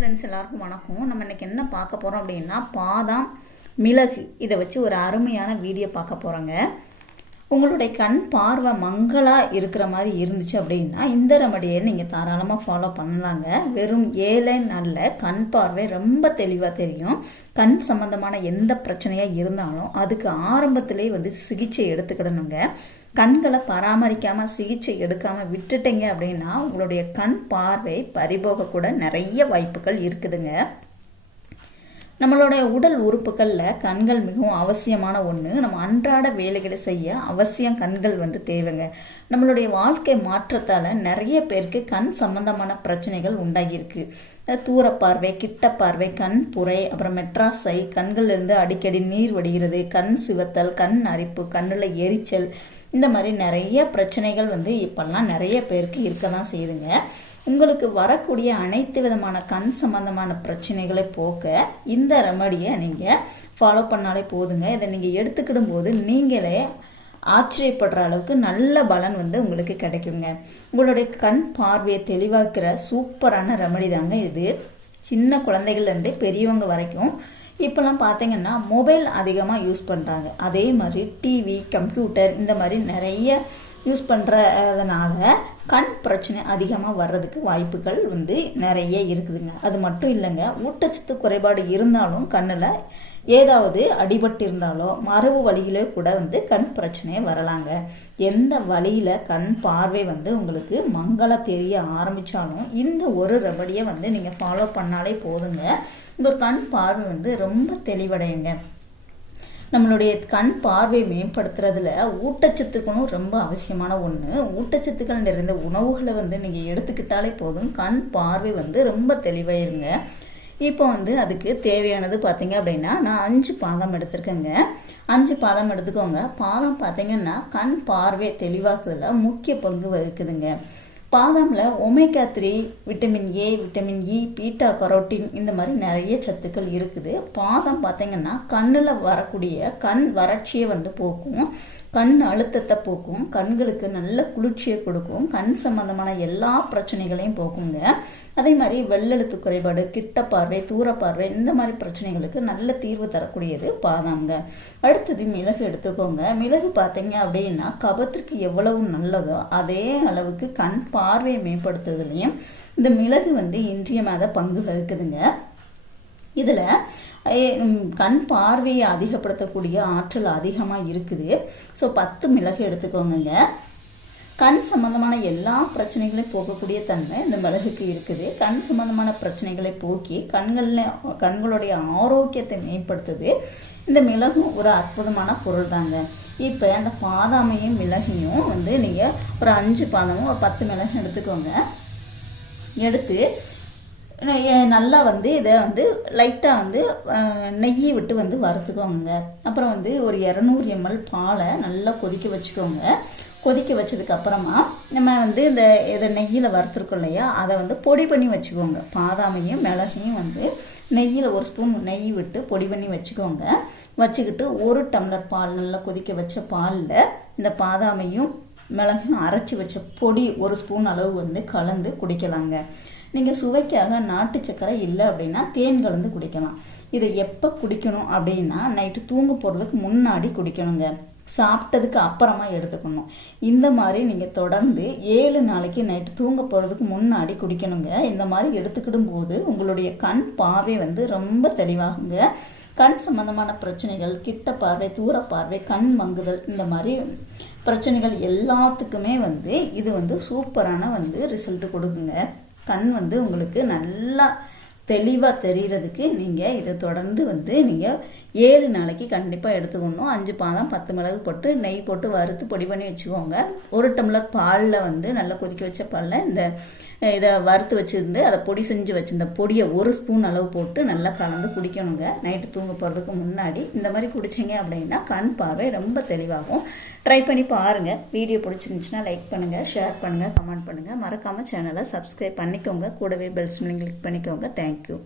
Friends எல்லாருக்கும் வணக்கம். நம்ம இன்றைக்கி என்ன பார்க்க போகிறோம் அப்படின்னா பாதாம் மிளகு. இதை வச்சு ஒரு அருமையான வீடியோ பார்க்க போகிறோங்க உங்களுடைய கண் பார்வை மங்கலாக இருக்கிற மாதிரி இருந்துச்சு அப்படின்னா இந்த ரெமடியை நீங்கள் தாராளமாக ஃபாலோ பண்ணலாங்க. வெறும் ஏழை நாளில் கண் பார்வை ரொம்ப தெளிவாக தெரியும். கண் சம்மந்தமான எந்த பிரச்சனையாக இருந்தாலும் அதுக்கு ஆரம்பத்திலேயே வந்து சிகிச்சை எடுத்துக்கிடணுங்க. கண்களை பராமரிக்காமல் சிகிச்சை எடுக்காமல் விட்டுட்டீங்க அப்படின்னா உங்களுடைய கண் பார்வை பறிபோக கூட நிறைய வாய்ப்புகள் இருக்குதுங்க. நம்மளுடைய உடல் உறுப்புகளில் கண்கள் மிகவும் அவசியமான ஒன்று நம்ம அன்றாட வேலைகளை செய்ய அவசியம் கண்கள் வந்து தேவைங்க. நம்மளுடைய வாழ்க்கை மாற்றத்தால் நிறைய பேருக்கு கண் சம்பந்தமான பிரச்சனைகள் உண்டாகியிருக்கு. தூர பார்வை கிட்ட பார்வை கண் புரை அப்புறம் மெட்ராஸை கண்கள்லேருந்து அடிக்கடி நீர் வடிகிறது கண் சிவத்தல் கண் அரிப்பு கண்ணில் எரிச்சல் இந்த மாதிரி நிறைய பிரச்சனைகள் வந்து இப்போல்லாம் நிறைய பேருக்கு இருக்க தான் செய்யுதுங்க. உங்களுக்கு வரக்கூடிய அனைத்து விதமான கண் சம்பந்தமான பிரச்சனைகளை போக்க இந்த ரெமடியை நீங்கள் ஃபாலோ பண்ணாலே போதுங்க. இதை நீங்கள் எடுத்துக்கிடும் போது நீங்களே ஆச்சரியப்படுற அளவுக்கு நல்ல பலன் வந்து உங்களுக்கு கிடைக்குங்க. உங்களுடைய கண் பார்வையை தெளிவாக்கிற சூப்பரான ரெமடி தாங்க இது. சின்ன குழந்தைகள்லேருந்து பெரியவங்க வரைக்கும் இப்போல்லாம் பார்த்தீங்கன்னா மொபைல் அதிகமாக யூஸ் பண்ணுறாங்க அதே மாதிரி டிவி கம்ப்யூட்டர் இந்த மாதிரி நிறைய யூஸ் பண்ணுறதுனால கண் பிரச்சனை அதிகமாக வர்றதுக்கு வாய்ப்புகள் வந்து நிறைய இருக்குதுங்க. அது மட்டும் இல்லைங்க ஊட்டச்சத்து குறைபாடு இருந்தாலும் கண்ணில் ஏதாவது அடிபட்டு இருந்தாலோ மரபு வழியிலே கூட வந்து கண் பிரச்சனையே வரலாங்க. எந்த வழியில் கண் பார்வை வந்து உங்களுக்கு மங்கள தெரிய ஆரம்பித்தாலும் இந்த ஒரு ரெமடியை வந்து நீங்கள் ஃபாலோ பண்ணாலே போதுங்க. உங்கள் கண் பார்வை வந்து ரொம்ப தெளிவடையுங்க. நம்மளுடைய கண் பார்வை மேம்படுத்துறதுல ஊட்டச்சத்துக்களும் ரொம்ப அவசியமான ஒன்று ஊட்டச்சத்துக்கள் நிறைந்த உணவுகளை வந்து நீங்கள் எடுத்துக்கிட்டாலே போதும். கண் பார்வை வந்து ரொம்ப தெளிவாயிருங்க. இப்போ வந்து அதுக்கு தேவையானது பார்த்தீங்க அப்படின்னா நான் அஞ்சு பாதம் எடுத்திருக்கேங்க. அஞ்சு பாதம் எடுத்துக்கோங்க. பாதம் பார்த்தீங்கன்னா கண் பார்வை தெளிவாக்குறதுல முக்கிய பங்கு வகிக்குதுங்க. பாதாமில் omega three vitamin A vitamin E beta carotene இந்த மாதிரி நிறைய சத்துக்கள் இருக்குது. பாதம் பார்த்திங்கன்னா கண்ணில் வரக்கூடிய கண் வறட்சியை வந்து போக்கும். கண் அழுத்தத்தை போக்கும் கண்களுக்கு நல்ல குளிர்ச்சியை கொடுக்கும் கண் சம்பந்தமான எல்லா பிரச்சனைகளையும் போக்குங்க. அதே மாதிரி வெள்ளெழுத்து குறைபாடு கிட்ட பார்வை தூர பார்வை இந்த மாதிரி பிரச்சனைகளுக்கு நல்ல தீர்வு தரக்கூடியது பாதாங்க அடுத்தது மிளகு எடுத்துக்கோங்க. மிளகு பார்த்தீங்க அப்படின்னா கபத்திற்கு எவ்வளவு நல்லதோ அதே அளவுக்கு கண் பார்வையை மேம்படுத்துவதுலேயும் இந்த மிளகு வந்து இன்றியமாத பங்கு வகுக்குதுங்க. இதில் கண் பார்வையை அதிகப்படுத்தக்கூடிய ஆற்றல் அதிகமாக இருக்குது. ஸோ பத்து மிளகு எடுத்துக்கோங்க கண் சம்மந்தமான எல்லா பிரச்சனைகளையும் போக்கக்கூடிய தன்மை இந்த மிளகுக்கு இருக்குது. கண் சம்மந்தமான பிரச்சனைகளை போக்கி கண்களில் கண்களுடைய ஆரோக்கியத்தை மேம்படுத்துது. இந்த மிளகும் ஒரு அற்புதமான பொருள் தாங்க. இப்போ அந்த பாதாமையும் மிளகையும் வந்து நீங்கள் ஒரு அஞ்சு பாதமும் ஒரு பத்து மிளகும் எடுத்துக்கோங்க. எடுத்து நல்லா வந்து இதை வந்து லைட்டாக வந்து நெய்யை விட்டு வந்து வறுத்துக்கோங்க. அப்புறம் வந்து ஒரு இரநூறு எம்எல் பாலை நல்லா கொதிக்க வச்சுக்கோங்க. கொதிக்க வச்சதுக்கப்புறமா நம்ம வந்து இந்த இதை நெய்யில் வறுத்துருக்கோம் இல்லையா அதை வந்து பொடி பண்ணி வச்சுக்கோங்க. பாதாமையும் மிளகையும் வந்து நெய்யில் ஒரு ஸ்பூன் நெய் விட்டு பொடி பண்ணி வச்சுக்கோங்க. வச்சுக்கிட்டு ஒரு டம்ளர் பால் நல்லா கொதிக்க வச்ச பாலில் இந்த பாதாமையும் மிளகையும் அரைச்சி வச்ச பொடி ஒரு ஸ்பூன் அளவு வந்து கலந்து குடிக்கலாங்க. நீங்கள் சுவைக்காக நாட்டு சக்கரை இல்லை அப்படின்னா தேன் கலந்து குடிக்கலாம். இதை எப்போ குடிக்கணும் அப்படின்னா நைட்டு தூங்க போகிறதுக்கு முன்னாடி குடிக்கணுங்க. சாப்பிட்டதுக்கு அப்புறமா எடுத்துக்கணும். இந்த மாதிரி நீங்கள் தொடர்ந்து ஏழு நாளைக்கு நைட்டு தூங்க போகிறதுக்கு முன்னாடி குடிக்கணுங்க. இந்த மாதிரி எடுத்துக்கிடும் போது உங்களுடைய கண் பார்வை வந்து ரொம்ப தெளிவாகுங்க. கண் சம்பந்தமான பிரச்சனைகள் கிட்ட பார்வை தூர பார்வை கண் மங்குதல் இந்த மாதிரி பிரச்சனைகள் எல்லாத்துக்குமே வந்து இது வந்து சூப்பரான வந்து ரிசல்ட் கொடுக்குங்க. கண் வந்து உங்களுக்கு நல்லா தெளிவாக தெரிகிறதுக்கு நீங்கள் இதை தொடர்ந்து வந்து நீங்கள் ஏழு நாளைக்கு கண்டிப்பாக எடுத்துக்கணும். அஞ்சு பாதம் பத்து மிளகு போட்டு நெய் போட்டு வறுத்து பொடி பண்ணி வச்சுக்கோங்க. ஒரு டம்ளர் பாலில் வந்து நல்லா கொதிக்க வச்ச பாலில் இந்த இதை வறுத்து வச்சுருந்து அதை பொடி செஞ்சு வச்சுருந்த பொடியை ஒரு ஸ்பூன் அளவு போட்டு நல்லா கலந்து குடிக்கணுங்க. நைட்டு தூங்க போகிறதுக்கு முன்னாடி. இந்த மாதிரி குடிச்சிங்க அப்படின்னா கண் பார்வை ரொம்ப தெளிவாகும். ட்ரை பண்ணி பாருங்கள் வீடியோ பிடிச்சிருந்துச்சுன்னா லைக் பண்ணுங்கள் ஷேர் பண்ணுங்கள் கமெண்ட் பண்ணுங்கள் மறக்காமல் சேனலை சப்ஸ்கிரைப் பண்ணிக்கோங்க. கூடவே பெல்ஸ் மில்லிங் கிளிக் பண்ணிக்கோங்க. Thank you